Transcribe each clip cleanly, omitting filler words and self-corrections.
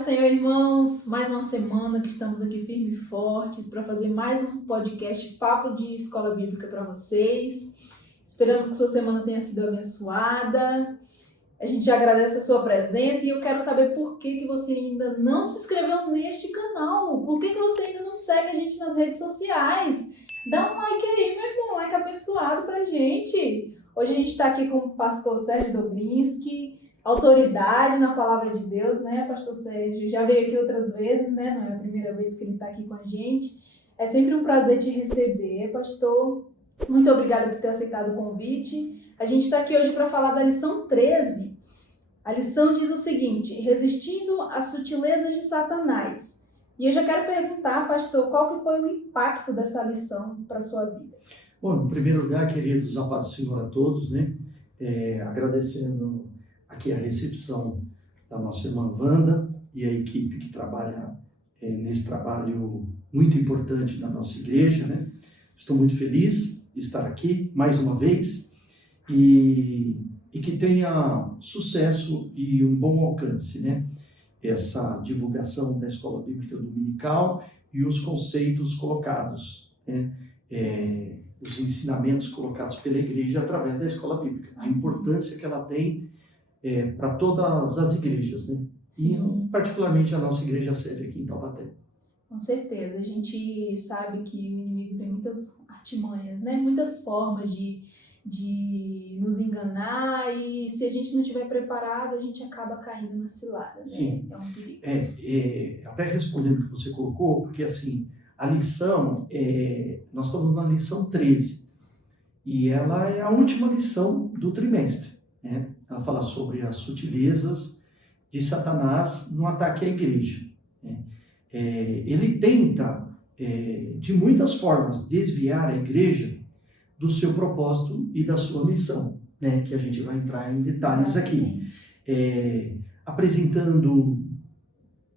do Senhor, irmãos. Mais uma semana que estamos aqui firmes e fortes para fazer mais um podcast Papo de Escola Bíblica para vocês. Esperamos que sua semana tenha sido abençoada. A gente já agradece a sua presença e eu quero saber por que você ainda não se inscreveu neste canal. Por que você ainda não segue a gente nas redes sociais? Dá um like aí, meu irmão, um like abençoado pra gente. Hoje a gente está aqui com o pastor Sérgio Dobrinski, autoridade na palavra de Deus, né, pastor Sérgio? Já veio aqui outras vezes, né? Não é a primeira vez que ele está aqui com a gente. É sempre um prazer te receber, pastor. Muito obrigada por ter aceitado o convite. A gente está aqui hoje para falar da lição 13. A lição diz o seguinte: resistindo às sutilezas de Satanás. E eu já quero perguntar, pastor, qual que foi o impacto dessa lição para a sua vida? Bom, em primeiro lugar, queridos, a paz do Senhor a todos, né? Agradecendo aqui a recepção da nossa irmã Wanda e a equipe que trabalha nesse trabalho muito importante da nossa igreja, né? Estou muito feliz de estar aqui mais uma vez e que tenha sucesso e um bom alcance, né? Essa divulgação da Escola Bíblica Dominical e os conceitos colocados, né? Os ensinamentos colocados pela igreja através da Escola Bíblica. A importância que ela tem para todas as igrejas, né? Sim. E particularmente a nossa igreja sede aqui em Taubaté. Com certeza, a gente sabe que o inimigo tem muitas artimanhas, né? Muitas formas de nos enganar, e se a gente não estiver preparado, a gente acaba caindo na cilada, né? Sim. É um perigo. Até respondendo o que você colocou, porque assim, a lição, nós estamos na lição 13, e ela é a última lição do trimestre, né? Ela fala sobre as sutilezas de Satanás no ataque à igreja, né? Ele tenta, de muitas formas, desviar a igreja do seu propósito e da sua missão, né? Que a gente vai entrar em detalhes aqui. Apresentando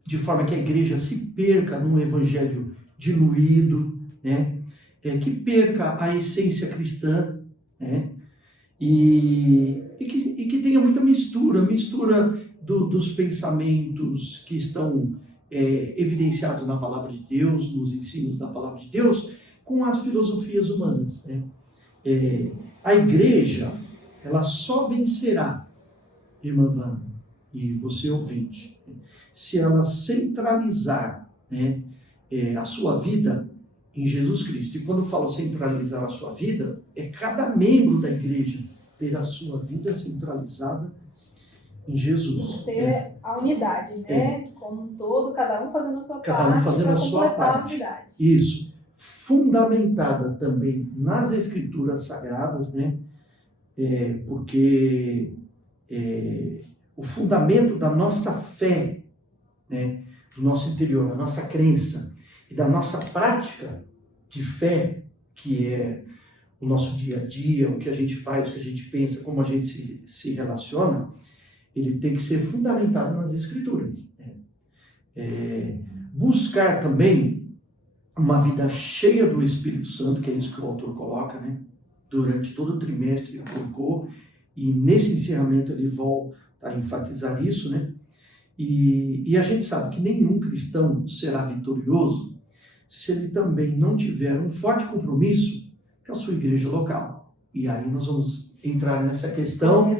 de forma que a igreja se perca num evangelho diluído, né? Que perca a essência cristã, né? E que tenha muita mistura dos pensamentos que estão evidenciados na palavra de Deus, nos ensinos da palavra de Deus, com as filosofias humanas, né? A igreja, ela só vencerá, irmã Wanda e você ouvinte, se ela centralizar, né, a sua vida em Jesus Cristo. E quando eu falo centralizar a sua vida, é cada membro da igreja ter a sua vida centralizada em Jesus. Ser a unidade, né? Como um todo, cada um fazendo a sua parte. Cada um fazendo a sua parte. Isso. Fundamentada também nas Escrituras Sagradas, né? Porque o fundamento da nossa fé, né? Do nosso interior, da nossa crença e da nossa prática de fé, que é o nosso dia a dia, o que a gente faz, o que a gente pensa, como a gente se relaciona, ele tem que ser fundamentado nas Escrituras, né? Buscar também uma vida cheia do Espírito Santo, que é isso que o autor coloca, né? Durante todo o trimestre ele colocou, e nesse encerramento ele volta a enfatizar isso, né? E a gente sabe que nenhum cristão será vitorioso se ele também não tiver um forte compromisso com a sua igreja local. E aí nós vamos entrar nessa questão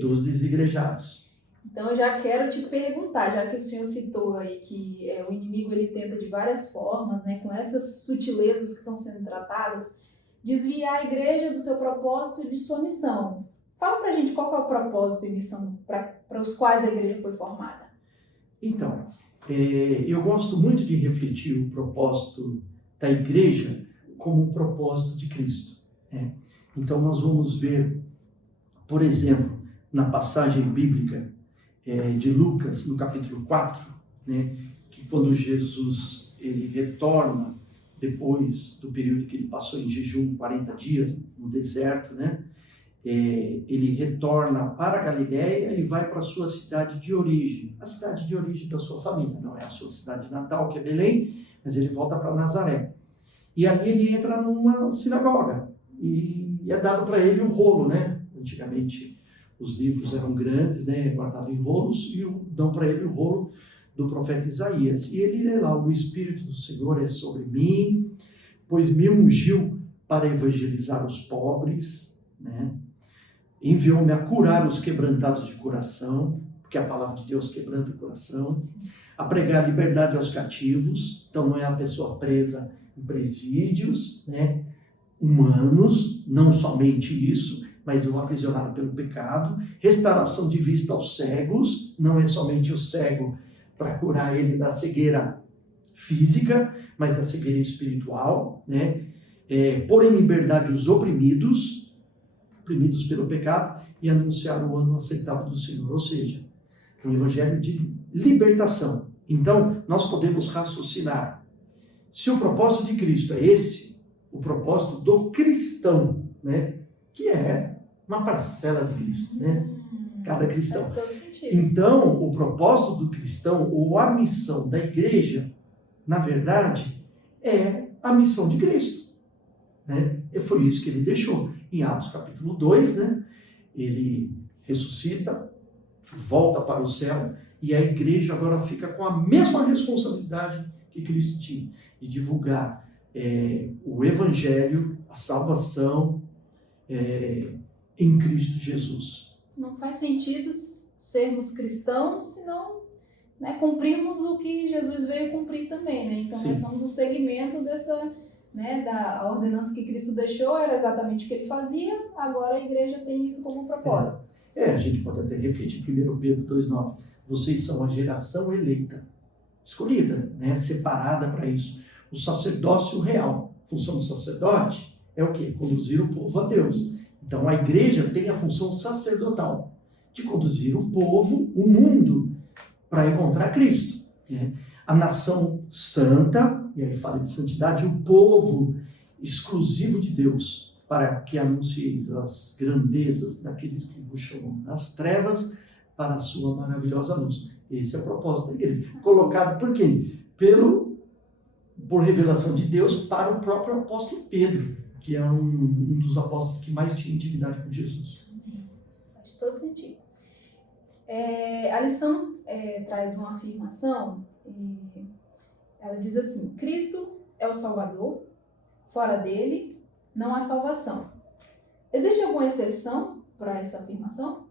dos desigrejados. Então eu já quero te perguntar, já que o senhor citou aí que o inimigo ele tenta de várias formas, né, com essas sutilezas que estão sendo tratadas, desviar a igreja do seu propósito e de sua missão. Fala pra gente qual é o propósito e missão para os quais a igreja foi formada. Então, eu gosto muito de refletir o propósito da igreja como um propósito de Cristo, né? Então nós vamos ver, por exemplo, na passagem bíblica de Lucas, no capítulo 4, né, que quando Jesus ele retorna, depois do período que ele passou em jejum, 40 dias no deserto, né, ele retorna para a Galileia e vai para a sua cidade de origem, a cidade de origem da sua família, não é a sua cidade natal, que é Belém, mas ele volta para Nazaré. E ali ele entra numa sinagoga e é dado para ele um rolo, né? Antigamente os livros eram grandes, né, guardados em rolos, e dão para ele o rolo do profeta Isaías. E ele lê lá: o Espírito do Senhor é sobre mim, pois me ungiu para evangelizar os pobres, né? Enviou-me a curar os quebrantados de coração, porque a palavra de Deus quebranta o coração, a pregar liberdade aos cativos. Então não é a pessoa presa em presídios, né, humanos, não somente isso, mas o aprisionado pelo pecado. Restauração de vista aos cegos, não é somente o cego para curar ele da cegueira física, mas da cegueira espiritual, né? Pôr em liberdade os oprimidos pelo pecado, e anunciar o ano aceitável do Senhor, ou seja, um evangelho de libertação. Então, nós podemos raciocinar: se o propósito de Cristo é esse, o propósito do cristão, né, que é uma parcela de Cristo, né, cada cristão. Faz todo sentido. Então, o propósito do cristão, ou a missão da igreja, na verdade, é a missão de Cristo, né? E foi isso que ele deixou. Em Atos capítulo 2, né, ele ressuscita, volta para o céu, e a igreja agora fica com a mesma responsabilidade que Cristo tinha, de divulgar o evangelho, a salvação em Cristo Jesus. Não faz sentido sermos cristãos se não, né, cumprirmos o que Jesus veio cumprir também, né? Então, Sim. nós somos o segmento dessa, né, da ordenança que Cristo deixou, era exatamente o que ele fazia, agora a igreja tem isso como propósito. A gente pode até refletir 1 Pedro 2,9. Vocês são a geração eleita, escolhida, né, separada para isso. O sacerdócio real. A função do sacerdote é o quê? Conduzir o povo a Deus. Então a igreja tem a função sacerdotal de conduzir o povo, o mundo, para encontrar Cristo, né? A nação santa, e aí fala de santidade, o povo exclusivo de Deus, para que anuncieis as grandezas daqueles que vos chamam das trevas para a sua maravilhosa luz. Esse é o propósito da igreja. Colocado por quem? Por revelação de Deus para o próprio apóstolo Pedro, que é um dos apóstolos que mais tinha intimidade com Jesus. Faz todo sentido. A lição traz uma afirmação, ela diz assim: Cristo é o Salvador, fora dele não há salvação. Existe alguma exceção para essa afirmação?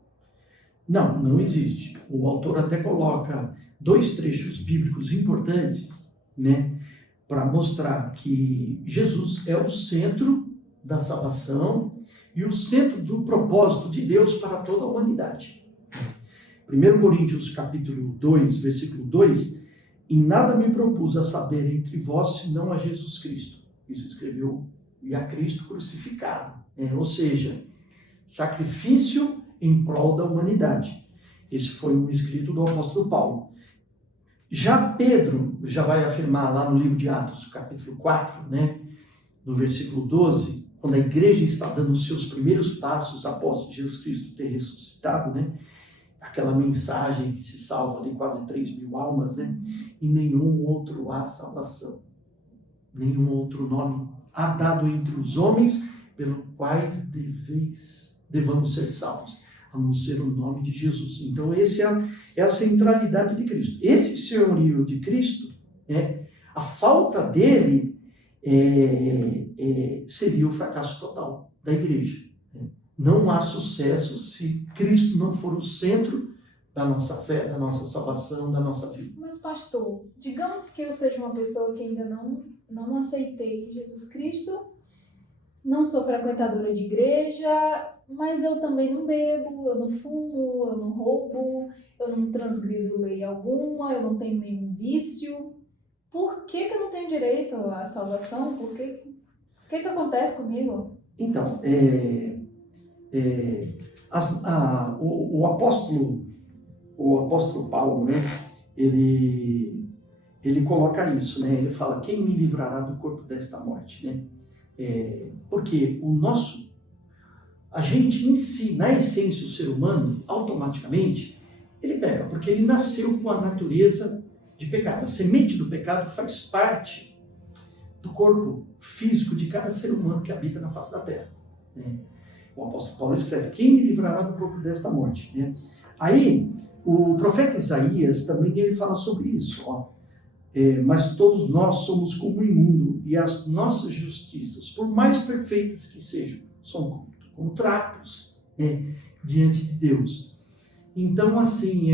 Não existe. O autor até coloca 2 trechos bíblicos importantes, né, para mostrar que Jesus é o centro da salvação e o centro do propósito de Deus para toda a humanidade. 1 Coríntios capítulo 2, versículo 2: em nada me propus a saber entre vós senão a Jesus Cristo. Isso escreveu, e a Cristo crucificado, ou seja, sacrifício em prol da humanidade. Esse foi um escrito do apóstolo Paulo. Já Pedro já vai afirmar lá no livro de Atos, capítulo 4, né, no versículo 12, quando a igreja está dando os seus primeiros passos após Jesus Cristo ter ressuscitado, né, aquela mensagem que se salva ali quase 3.000 almas, né, e nenhum outro há salvação, nenhum outro nome há dado entre os homens pelo quais devamos ser salvos, a não ser o nome de Jesus. Então, essa é a centralidade de Cristo. Esse senhorio de Cristo, a falta dele seria o fracasso total da igreja. Não há sucesso se Cristo não for o centro da nossa fé, da nossa salvação, da nossa vida. Mas, pastor, digamos que eu seja uma pessoa que ainda não aceitei Jesus Cristo, não sou frequentadora de igreja, mas eu também não bebo, eu não fumo, eu não roubo, eu não transgrido lei alguma, eu não tenho nenhum vício. Por que eu não tenho direito à salvação? O que acontece comigo? Então, o apóstolo Paulo, né, ele coloca isso, né, ele fala: quem me livrará do corpo desta morte, né? Porque a gente em si, na essência, o ser humano, automaticamente, ele peca, porque ele nasceu com a natureza de pecado. A semente do pecado faz parte do corpo físico de cada ser humano que habita na face da terra, né? O apóstolo Paulo escreve: quem me livrará do corpo desta morte, né? Aí, o profeta Isaías também ele fala sobre isso, ó. Mas todos nós somos como imundo, e as nossas justiças, por mais perfeitas que sejam, são como trapos, né, diante de Deus. Então, assim,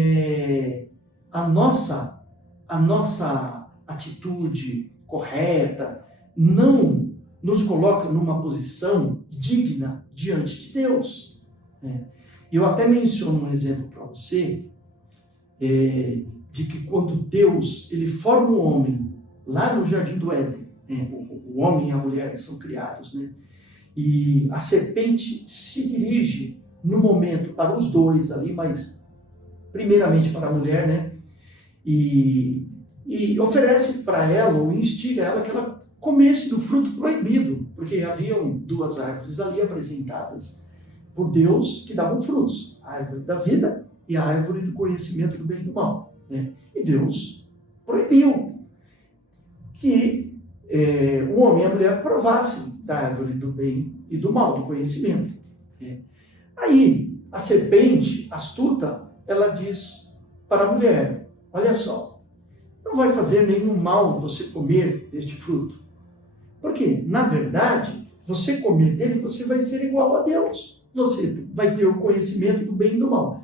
a nossa atitude correta não nos coloca numa posição digna diante de Deus, né? Eu até menciono um exemplo para você, de que quando Deus ele forma o homem lá no Jardim do Éden, né, o homem e a mulher são criados, né, e a serpente se dirige no momento para os dois ali, mas primeiramente para a mulher, né, e oferece para ela, ou instiga ela, que ela comesse do fruto proibido, porque haviam duas árvores ali apresentadas por Deus que davam frutos, a árvore da vida e a árvore do conhecimento do bem e do mal, né? E Deus proibiu que o homem e a mulher provassem da árvore do bem e do mal, do conhecimento, né? Aí a serpente astuta, ela diz para a mulher: olha só, não vai fazer nenhum mal você comer deste fruto, porque na verdade você comer dele, você vai ser igual a Deus, você vai ter o conhecimento do bem e do mal.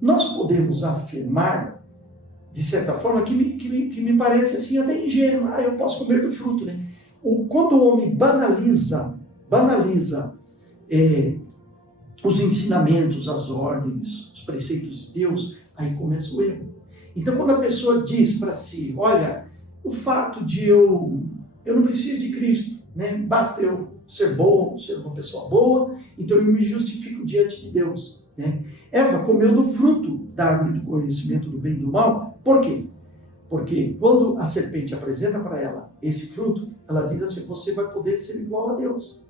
Nós podemos afirmar, de certa forma, que me parece assim até ingênuo. Eu posso comer do fruto, né? Quando o homem banaliza os ensinamentos, as ordens, os preceitos de Deus, aí começa o erro. Então, quando a pessoa diz para si: olha, o fato de eu não preciso de Cristo, né? Basta eu ser bom, ser uma pessoa boa, então eu me justifico diante de Deus, né? Eva comeu do fruto da árvore do conhecimento do bem e do mal. Por quê? Porque quando a serpente apresenta para ela esse fruto, ela diz assim: você vai poder ser igual a Deus.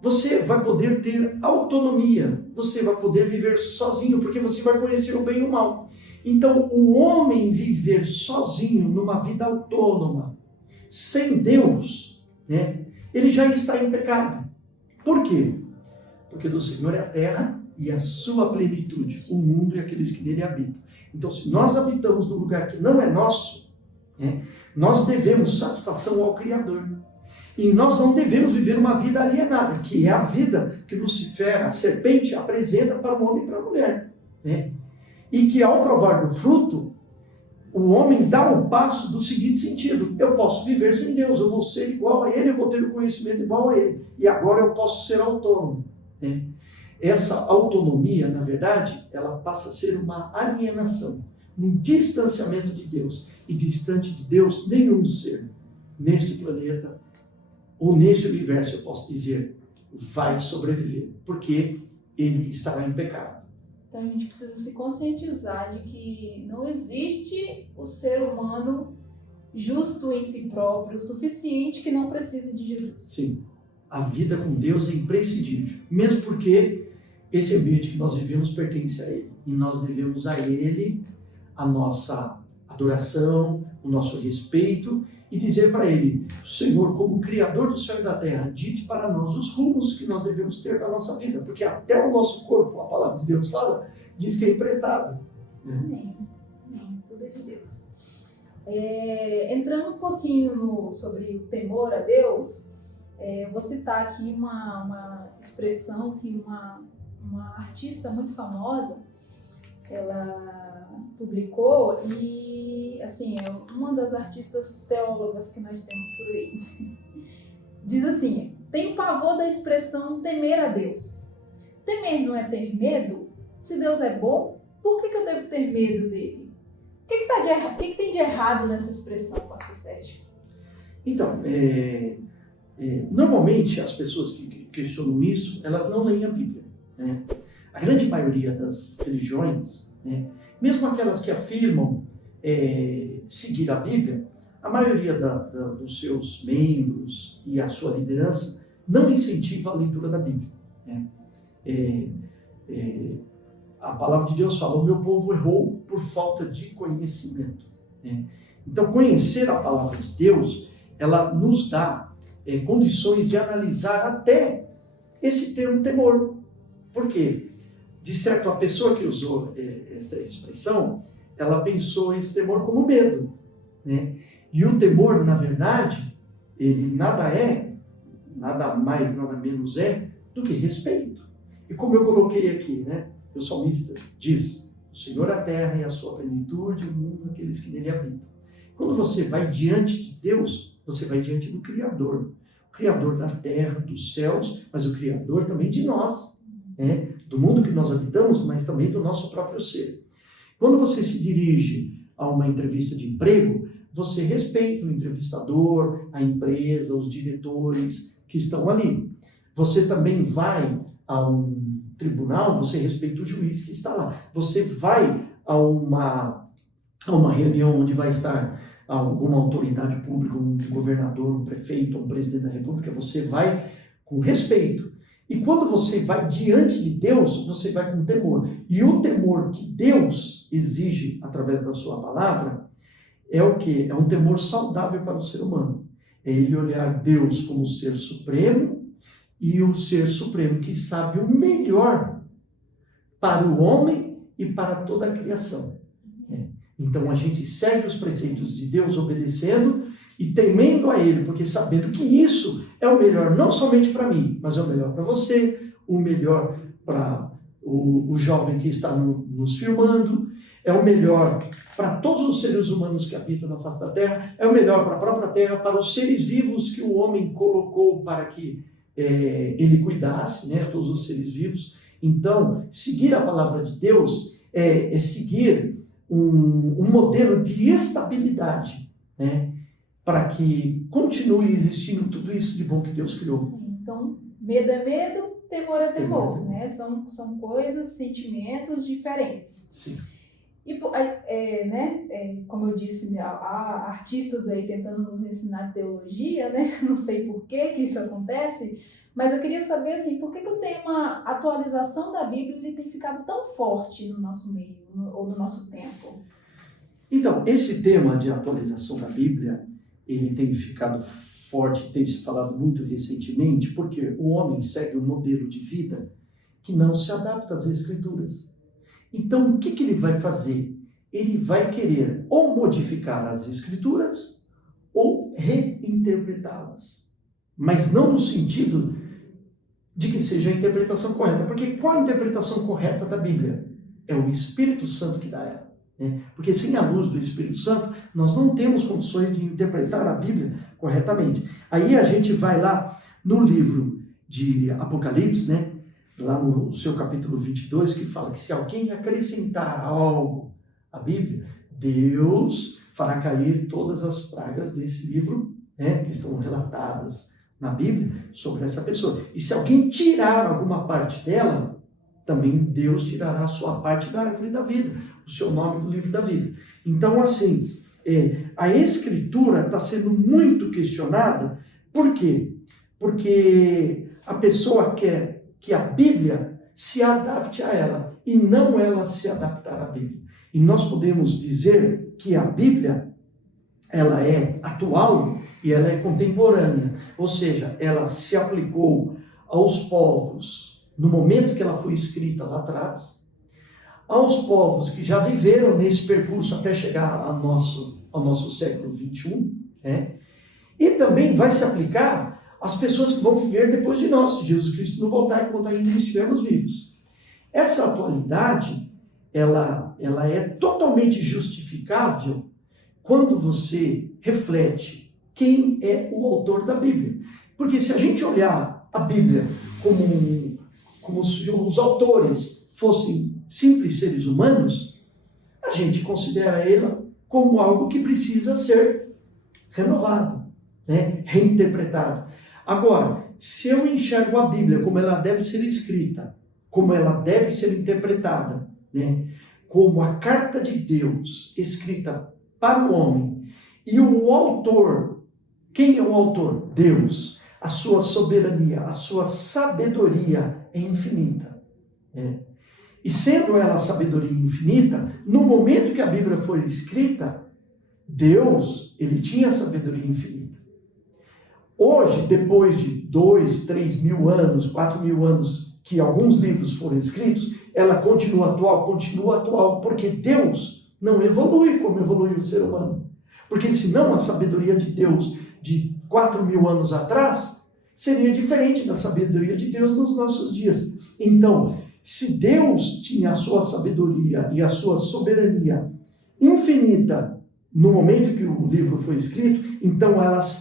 Você vai poder ter autonomia. Você vai poder viver sozinho, porque você vai conhecer o bem e o mal. Então, o homem viver sozinho, numa vida autônoma, sem Deus, né, ele já está em pecado. Por quê? Porque do Senhor é a terra e a sua plenitude, o mundo e aqueles que nele habitam. Então, se nós habitamos num lugar que não é nosso, né, nós devemos satisfação ao Criador. E nós não devemos viver uma vida alienada, que é a vida que Lucifer, a serpente, apresenta para o homem e para a mulher, né? E que ao provar do fruto, o homem dá um passo do seguinte sentido: eu posso viver sem Deus, eu vou ser igual a Ele, eu vou ter o conhecimento igual a Ele, e agora eu posso ser autônomo, né? Essa autonomia, na verdade, ela passa a ser uma alienação, um distanciamento de Deus. E distante de Deus, nenhum ser neste planeta ou neste universo, eu posso dizer, vai sobreviver, porque ele estará em pecado. Então a gente precisa se conscientizar de que não existe o ser humano justo em si próprio, o suficiente que não precise de Jesus. Sim, a vida com Deus é imprescindível, mesmo porque esse ambiente que nós vivemos pertence a Ele, e nós devemos a Ele a nossa adoração, o nosso respeito, e dizer para Ele: Senhor, como Criador do céu e da terra, dite para nós os rumos que nós devemos ter na nossa vida, porque até o nosso corpo, a palavra de Deus fala, diz que é emprestado. Amém. Amém. Tudo é de Deus. Entrando um pouquinho sobre o temor a Deus, vou citar aqui uma expressão que uma artista muito famosa, ela publicou, e assim, é uma das artistas teólogas que nós temos por aí. Diz assim: tenho pavor da expressão temer a Deus. Temer não é ter medo? Se Deus é bom, por que eu devo ter medo dele? O que tem de errado nessa expressão, pastor Sérgio? Então, normalmente as pessoas que questionam isso, elas não leem a Bíblia, né? A grande maioria das religiões, né, mesmo aquelas que afirmam seguir a Bíblia, a maioria dos seus membros e a sua liderança não incentiva a leitura da Bíblia, né? A palavra de Deus fala: o meu povo errou por falta de conhecimento, né? Então, conhecer a palavra de Deus, ela nos dá condições de analisar até esse termo temor. Por quê? de certo, a pessoa que usou essa expressão, ela pensou esse temor como medo, né? E o temor, na verdade, ele nada mais, nada menos do que respeito. E como eu coloquei aqui, né? O salmista diz: o Senhor a terra e a sua plenitude, o mundo, aqueles que nele habitam. Quando você vai diante de Deus, você vai diante do Criador. O Criador da terra, dos céus, mas o Criador também de nós, né? Do mundo que nós habitamos, mas também do nosso próprio ser. Quando você se dirige a uma entrevista de emprego, você respeita o entrevistador, a empresa, os diretores que estão ali. Você também vai a um tribunal, você respeita o juiz que está lá. Você vai a uma reunião onde vai estar alguma autoridade pública, um governador, um prefeito, um presidente da república, você vai com respeito. E quando você vai diante de Deus, você vai com temor. E o temor que Deus exige através da sua palavra é o quê? É um temor saudável para o ser humano. É ele olhar Deus como o ser supremo e o ser supremo que sabe o melhor para o homem e para toda a criação. Então a gente segue os preceitos de Deus obedecendo e temendo a Ele, porque sabendo que isso é o melhor não somente para mim, mas é o melhor para você, o melhor para o jovem que está nos filmando, é o melhor para todos os seres humanos que habitam na face da terra, é o melhor para a própria terra, para os seres vivos que o homem colocou para que ele cuidasse, né, todos os seres vivos. Então, seguir a palavra de Deus é seguir um modelo de estabilidade, né, para que continue existindo tudo isso de bom que Deus criou. Então, medo é medo, temor é temor, né? São coisas, sentimentos diferentes. Sim. E, como eu disse, há artistas aí tentando nos ensinar teologia, né? Não sei por que isso acontece, mas eu queria saber, assim, por que o tema atualização da Bíblia ele tem ficado tão forte no nosso meio, ou no nosso tempo? Então, esse tema de atualização da Bíblia, ele tem ficado forte, tem se falado muito recentemente, porque o homem segue um modelo de vida que não se adapta às Escrituras. Então, o que ele vai fazer? Ele vai querer ou modificar as Escrituras ou reinterpretá-las. Mas não no sentido de que seja a interpretação correta. Porque qual a interpretação correta da Bíblia? É o Espírito Santo que dá ela. Né? Porque sem a luz do Espírito Santo, nós não temos condições de interpretar a Bíblia corretamente. Aí a gente vai lá no livro de Apocalipse, né? Lá no seu capítulo 22, que fala que se alguém acrescentar algo à Bíblia, Deus fará cair todas as pragas desse livro, né, que estão relatadas na Bíblia, sobre essa pessoa. E se alguém tirar alguma parte dela, também Deus tirará a sua parte da árvore da vida, o seu nome do livro da vida. Então, assim, a Escritura está sendo muito questionada. Por quê? Porque a pessoa quer que a Bíblia se adapte a ela, e não ela se adaptar à Bíblia. E nós podemos dizer que a Bíblia, ela é atual e ela é contemporânea, ou seja, ela se aplicou aos povos no momento que ela foi escrita lá atrás, aos povos que já viveram nesse percurso até chegar ao nosso século XXI, né? E também vai se aplicar às pessoas que vão viver depois de nós, se Jesus Cristo não voltar enquanto ainda estivermos vivos. Essa atualidade, ela é totalmente justificável quando você reflete quem é o autor da Bíblia. Porque se a gente olhar a Bíblia como se os autores fossem simples seres humanos, a gente considera ela como algo que precisa ser renovado, né? Reinterpretado. Agora, se eu enxergo a Bíblia como ela deve ser escrita, como ela deve ser interpretada, né? Como a carta de Deus escrita para o homem, e o autor, quem é o autor? Deus. A sua soberania, a sua sabedoria é infinita. Né? E sendo ela a sabedoria infinita, no momento que a Bíblia foi escrita, Deus, ele tinha a sabedoria infinita. Hoje, depois de 2, 3 mil anos, 4 mil anos que alguns livros foram escritos, ela continua atual, porque Deus não evolui como evolui o ser humano. Porque senão a sabedoria de Deus de 4.000 anos atrás seria diferente da sabedoria de Deus nos nossos dias. Então, se Deus tinha a sua sabedoria e a sua soberania infinita no momento que o livro foi escrito, então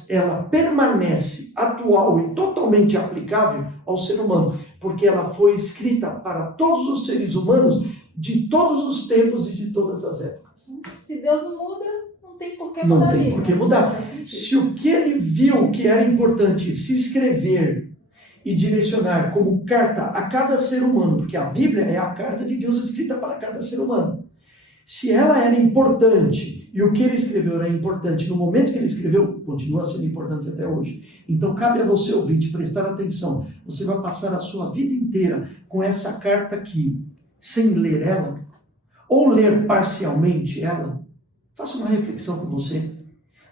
ela permanece atual e totalmente aplicável ao ser humano, porque ela foi escrita para todos os seres humanos de todos os tempos e de todas as épocas. Se Deus não muda, não tem por que mudar. Não tem por que mudar. Se o que ele viu que era importante se escrever e direcionar como carta a cada ser humano, porque a Bíblia é a carta de Deus escrita para cada ser humano. Se ela era importante e o que ele escreveu era importante no momento que ele escreveu, continua sendo importante até hoje. Então cabe a você, ouvinte, prestar atenção. Você vai passar a sua vida inteira com essa carta aqui, sem ler ela, ou ler parcialmente ela. Faça uma reflexão com você.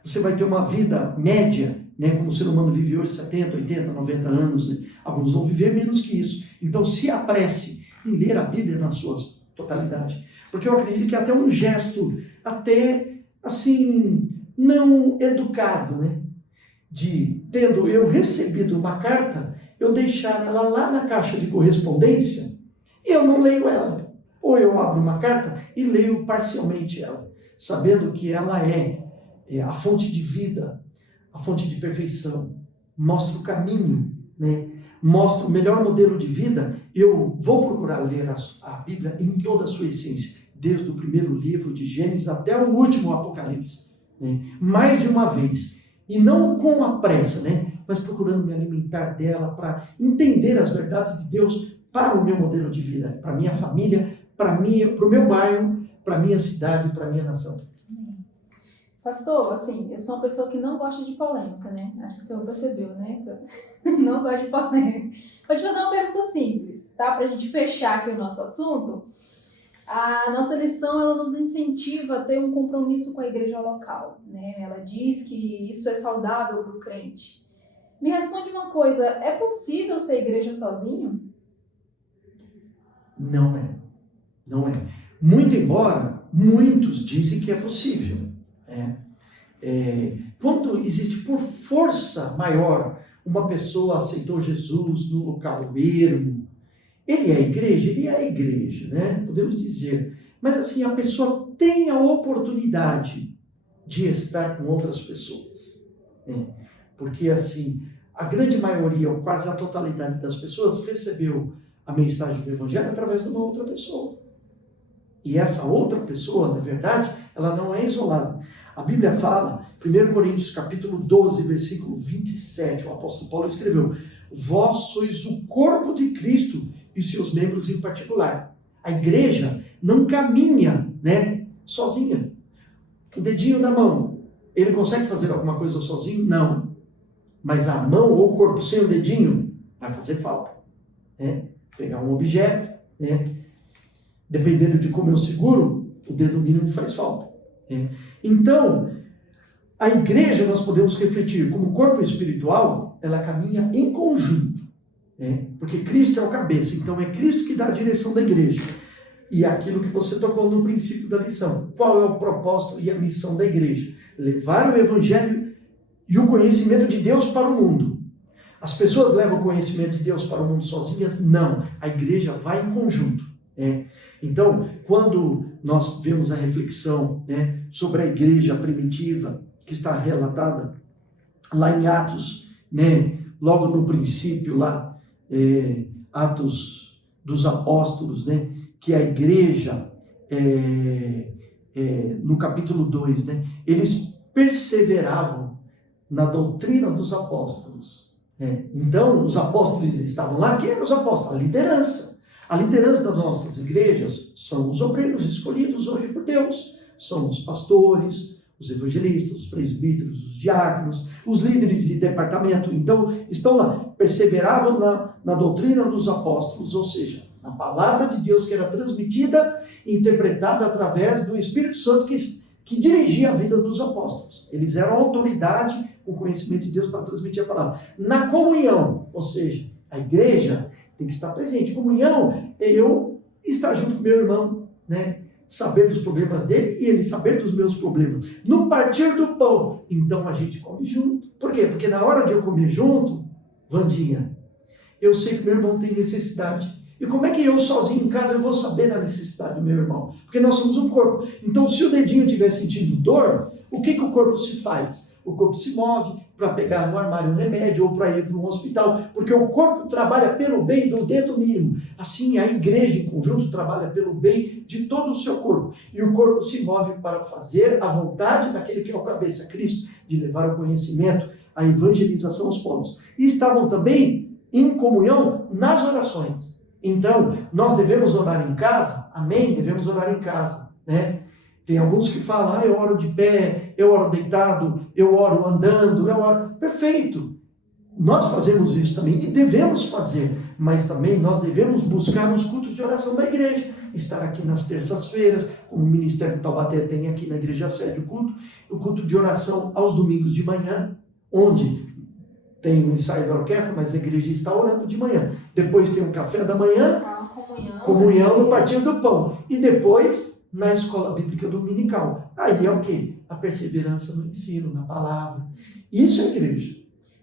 Você vai ter uma vida média, né, como o ser humano vive hoje, 70, 80, 90 anos. Né? Alguns vão viver menos que isso. Então se apresse em ler a Bíblia na sua totalidade. Porque eu acredito que é até um gesto, até assim, não educado, né? De, tendo eu recebido uma carta, eu deixar ela lá na caixa de correspondência e eu não leio ela. Ou eu abro uma carta e leio parcialmente ela, sabendo que ela é a fonte de vida, a fonte de perfeição, mostra o caminho, né? Mostra o melhor modelo de vida. Eu vou procurar ler a Bíblia em toda a sua essência, desde o primeiro livro de Gênesis até o último Apocalipse, né? Mais de uma vez, e não com a pressa, né? Mas procurando me alimentar dela para entender as verdades de Deus para o meu modelo de vida, para a minha família, para o meu bairro, para a minha cidade, para a minha nação. Pastor, assim, eu sou uma pessoa que não gosta de polêmica, né? Acho que o senhor percebeu, né? Eu não gosto de polêmica. Vou te fazer uma pergunta simples, tá? Para a gente fechar aqui o nosso assunto. A nossa lição, ela nos incentiva a ter um compromisso com a igreja local, né? Ela diz que isso é saudável para o crente. Me responde uma coisa, é possível ser igreja sozinho? Não é. Não é. Muito embora muitos dizem que é possível. Quando existe por força maior, uma pessoa aceitou Jesus no local ermo, ele é a igreja, né? Podemos dizer. Mas assim, a pessoa tem a oportunidade de estar com outras pessoas. Né? Porque assim, a grande maioria, ou quase a totalidade das pessoas, recebeu a mensagem do Evangelho através de uma outra pessoa. E essa outra pessoa, na verdade, ela não é isolada. A Bíblia fala, 1 Coríntios capítulo 12, versículo 27, o apóstolo Paulo escreveu: vós sois o corpo de Cristo e seus membros em particular. A igreja não caminha, né, sozinha. O dedinho da mão, ele consegue fazer alguma coisa sozinho? Não. Mas a mão ou o corpo sem o dedinho vai fazer falta. Né? Pegar um objeto, né? Dependendo de como eu seguro, o dedo mínimo faz falta. Né? Então, a igreja, nós podemos refletir, como corpo espiritual, ela caminha em conjunto. Né? Porque Cristo é o cabeça, então é Cristo que dá a direção da igreja. E aquilo que você tocou no princípio da lição. Qual é o propósito e a missão da igreja? Levar o evangelho e o conhecimento de Deus para o mundo. As pessoas levam o conhecimento de Deus para o mundo sozinhas? Não. A igreja vai em conjunto. Né? Então, quando nós vemos a reflexão, né, sobre a igreja primitiva, que está relatada lá em Atos, né, logo no princípio, lá, Atos dos Apóstolos, né, que a igreja, no capítulo 2, né, eles perseveravam na doutrina dos apóstolos. Então, os apóstolos estavam lá. Quem eram os apóstolos? A liderança. A liderança das nossas igrejas são os obreiros escolhidos hoje por Deus. São os pastores, os evangelistas, os presbíteros, os diáconos, os líderes de departamento. Então, estão lá, perseveravam na doutrina dos apóstolos, ou seja, na palavra de Deus que era transmitida e interpretada através do Espírito Santo que dirigia a vida dos apóstolos. Eles eram autoridade com conhecimento de Deus para transmitir a palavra. Na comunhão, ou seja, a igreja tem que estar presente. Comunhão é eu estar junto com meu irmão, né? Saber dos problemas dele e ele saber dos meus problemas. No partir do pão, então a gente come junto. Por quê? Porque na hora de eu comer junto, Vandinha, eu sei que meu irmão tem necessidade. E como é que eu sozinho em casa eu vou saber da necessidade do meu irmão? Porque nós somos um corpo. Então, se o dedinho estiver sentindo dor, o que o corpo se faz? O corpo se move para pegar no armário um remédio ou para ir para um hospital, porque o corpo trabalha pelo bem do dedo mínimo. Assim, a igreja em conjunto trabalha pelo bem de todo o seu corpo. E o corpo se move para fazer a vontade daquele que é o cabeça, Cristo, de levar o conhecimento, a evangelização aos povos. E estavam também em comunhão nas orações. Então, nós devemos orar em casa? Amém? Devemos orar em casa, né? Tem alguns que falam, eu oro de pé, eu oro deitado, eu oro andando, eu oro... Perfeito! Nós fazemos isso também e devemos fazer, mas também nós devemos buscar nos cultos de oração da igreja. Estar aqui nas terças-feiras, como o Ministério de Taubaté tem aqui na igreja sede o culto de oração aos domingos de manhã, onde tem o ensaio da orquestra, mas a igreja está orando de manhã. Depois tem o café da manhã, comunhão no partir do pão. E depois, na escola bíblica dominical. Aí é o quê? A perseverança no ensino, na palavra. Isso é igreja.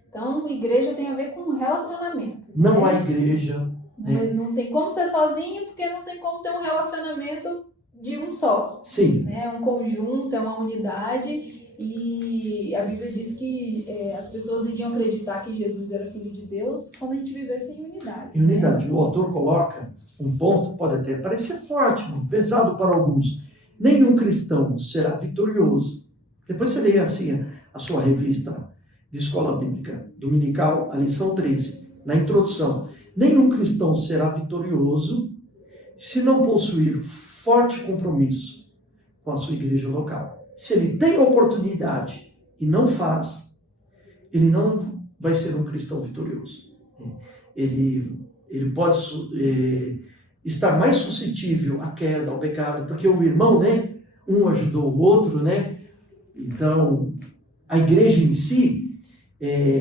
Então, igreja tem a ver com relacionamento. Não né? há igreja. Né? Não tem como ser sozinho, porque não tem como ter um relacionamento de um só. Sim. Né? É um conjunto, é uma unidade. E a Bíblia diz que as pessoas iriam acreditar que Jesus era Filho de Deus quando a gente vivesse em unidade. Em unidade. Né? O autor coloca um ponto, pode até parecer forte, pesado para alguns. Nenhum cristão será vitorioso. Depois você lê assim a sua revista de escola bíblica dominical, a lição 13, na introdução. Nenhum cristão será vitorioso se não possuir forte compromisso com a sua igreja local. Se ele tem oportunidade e não faz, ele não vai ser um cristão vitorioso. Ele pode estar mais suscetível à queda, ao pecado, porque o irmão, né, um ajudou o outro, né? Então, a igreja em si,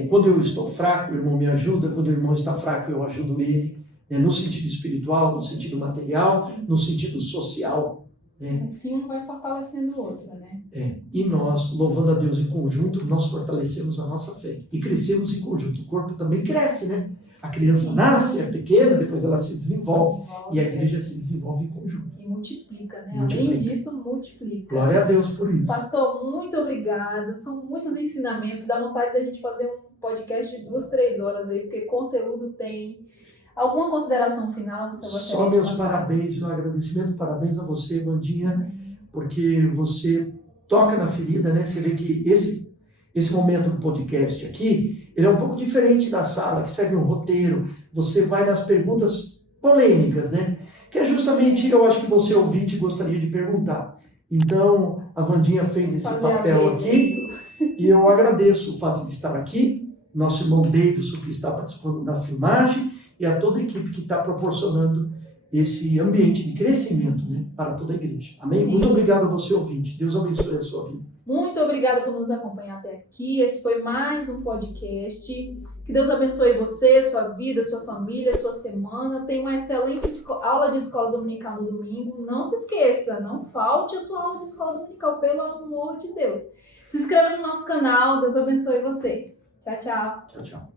quando eu estou fraco, o irmão me ajuda, quando o irmão está fraco, eu ajudo ele, no sentido espiritual, no sentido material, no sentido social. Assim um vai fortalecendo o outro, né? E nós, louvando a Deus em conjunto, nós fortalecemos a nossa fé. E crescemos em conjunto. O corpo também cresce, né? A criança nasce, é pequena, depois ela se desenvolve. E a igreja se desenvolve em conjunto. E multiplica, né? Multiplica. Além disso, multiplica. Glória a Deus por isso. Pastor, muito obrigada. São muitos ensinamentos. Dá vontade da gente fazer um podcast de 2-3 horas aí, porque conteúdo tem. Alguma consideração final que você gostaria de Só meus passar? parabéns, meu agradecimento, parabéns a você, Vandinha, porque você toca na ferida, né? Você vê que esse momento do podcast aqui, ele é um pouco diferente da sala, que segue um roteiro, você vai nas perguntas polêmicas, né? Que é justamente, eu acho que você ouvinte gostaria de perguntar. Então, a Vandinha fez esse papel aqui, e eu agradeço o fato de estar aqui, nosso irmão Davidson, que está participando da filmagem, e a toda a equipe que está proporcionando esse ambiente de crescimento, né, para toda a igreja. Amém? Muito obrigado a você, ouvinte. Deus abençoe a sua vida. Muito obrigada por nos acompanhar até aqui. Esse foi mais um podcast. Que Deus abençoe você, sua vida, sua família, sua semana. Tem uma excelente aula de escola dominical no domingo. Não se esqueça, não falte a sua aula de escola dominical, pelo amor de Deus. Se inscreva no nosso canal. Deus abençoe você. Tchau, tchau. Tchau, tchau.